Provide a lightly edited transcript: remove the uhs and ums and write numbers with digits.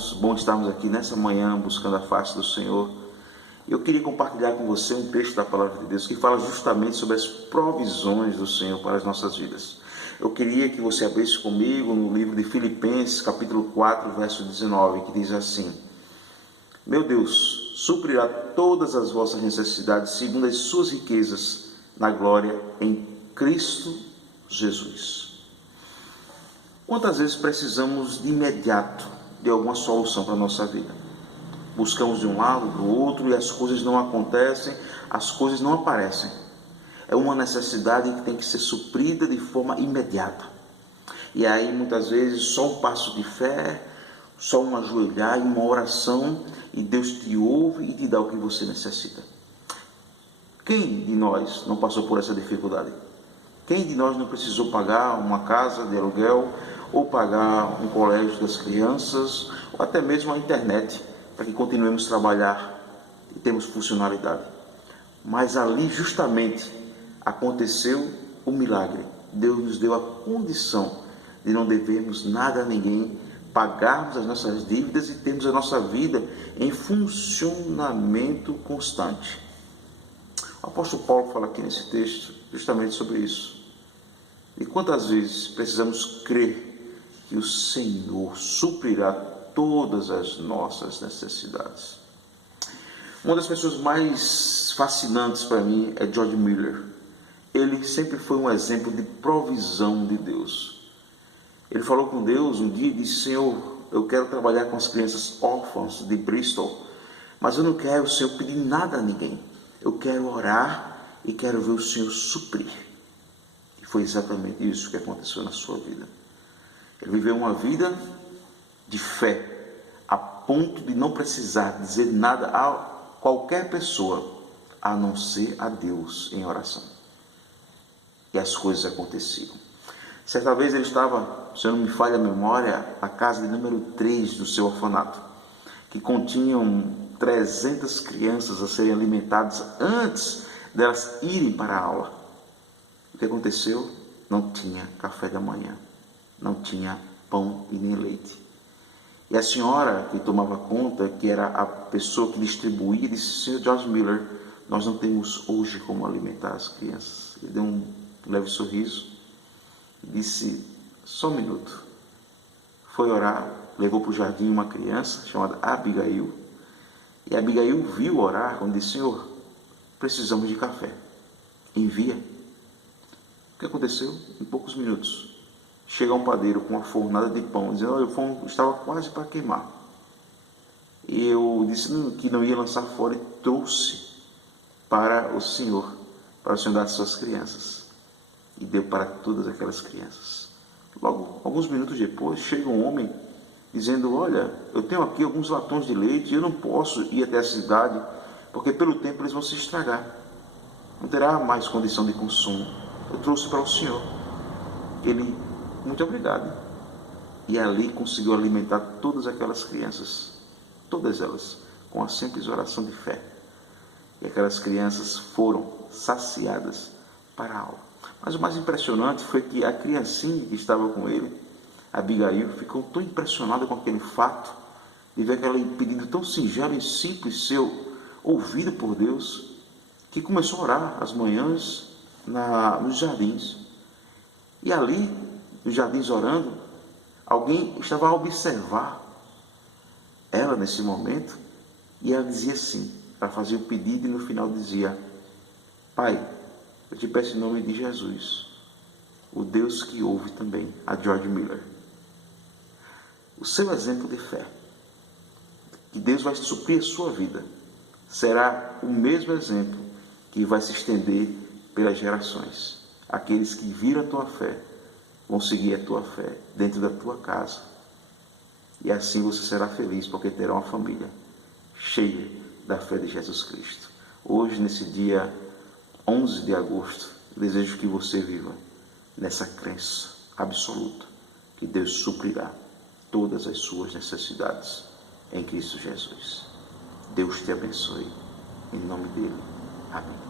irmãos, bom estarmos aqui nessa manhã buscando a face do Senhor. Eu queria compartilhar com você um texto da Palavra de Deus que fala justamente sobre as provisões do Senhor para as nossas vidas. Eu queria que você abrisse comigo no livro de Filipenses, capítulo 4, verso 19, que diz assim: Meu Deus suprirá todas as vossas necessidades segundo as suas riquezas na glória em Cristo Jesus. Quantas vezes precisamos de imediato de alguma solução para a nossa vida? Buscamos de um lado, do outro, e as coisas não acontecem, as coisas não aparecem. É uma necessidade que tem que ser suprida de forma imediata. E aí, muitas vezes, só um passo de fé, só um ajoelhar e uma oração, e Deus te ouve e te dá o que você necessita. Quem de nós não passou por essa dificuldade? Quem de nós não precisou pagar uma casa de aluguel, ou pagar um colégio das crianças, ou até mesmo a internet, para que continuemos a trabalhar e termos funcionalidade? Mas ali justamente aconteceu o milagre. Deus nos deu a condição de não devermos nada a ninguém, pagarmos as nossas dívidas e termos a nossa vida em funcionamento constante. O apóstolo Paulo fala aqui nesse texto justamente sobre isso. E quantas vezes precisamos crer que o Senhor suprirá todas as nossas necessidades? Uma das pessoas mais fascinantes para mim é George Miller. Ele sempre foi um exemplo de provisão de Deus. Ele falou com Deus um dia e disse: Senhor, eu quero trabalhar com as crianças órfãs de Bristol, mas eu não quero, Senhor, pedir nada a ninguém. Eu quero orar e quero ver o Senhor suprir. E foi exatamente isso que aconteceu na sua vida. Ele viveu uma vida de fé, a ponto de não precisar dizer nada a qualquer pessoa, a não ser a Deus em oração. E as coisas aconteciam. Certa vez ele estava, se eu não me falha a memória, a casa de número 3 do seu orfanato, que continham 300 crianças a serem alimentadas antes delas irem para a aula. O que aconteceu? Não tinha café da manhã, não tinha pão e nem leite. E a senhora que tomava conta, que era a pessoa que distribuía, disse: Senhor George Miller, nós não temos hoje como alimentar as crianças. Ele deu um leve sorriso e disse: só um minuto. Foi orar, levou para o jardim uma criança chamada Abigail. E Abigail viu orar quando disse: Senhor, precisamos de café, envia. O que aconteceu? Em poucos minutos, chega um padeiro com uma fornada de pão, dizendo: olha, o pão estava quase para queimar. E eu disse que não ia lançar fora e trouxe para o Senhor dar às suas crianças. E deu para todas aquelas crianças. Logo, alguns minutos depois, chega um homem dizendo: olha, eu tenho aqui alguns latões de leite e eu não posso ir até a cidade, porque pelo tempo eles vão se estragar. Não terá mais condição de consumo. Eu trouxe para o Senhor. Ele: muito obrigado. E ali conseguiu alimentar todas aquelas crianças, todas elas, com a simples oração de fé. E aquelas crianças foram saciadas para a aula. Mas o mais impressionante foi que a criancinha que estava com ele, Abigail, ficou tão impressionada com aquele fato, de ver aquele pedido tão singelo e simples seu, ouvido por Deus, que começou a orar às manhãs nos jardins. E ali, nos jardins orando, alguém estava a observar ela nesse momento, e ela dizia assim, ela fazia o pedido e no final dizia: Pai, eu te peço em nome de Jesus, o Deus que ouve também a George Miller. O seu exemplo de fé, que Deus vai suprir a sua vida, será o mesmo exemplo que vai se estender pelas gerações. Aqueles que viram a tua fé vão seguir a tua fé dentro da tua casa. E assim você será feliz, porque terá uma família cheia da fé de Jesus Cristo. Hoje, nesse dia 11 de agosto, desejo que você viva nessa crença absoluta que Deus suprirá todas as suas necessidades em Cristo Jesus. Deus te abençoe. Em nome dele. Amém.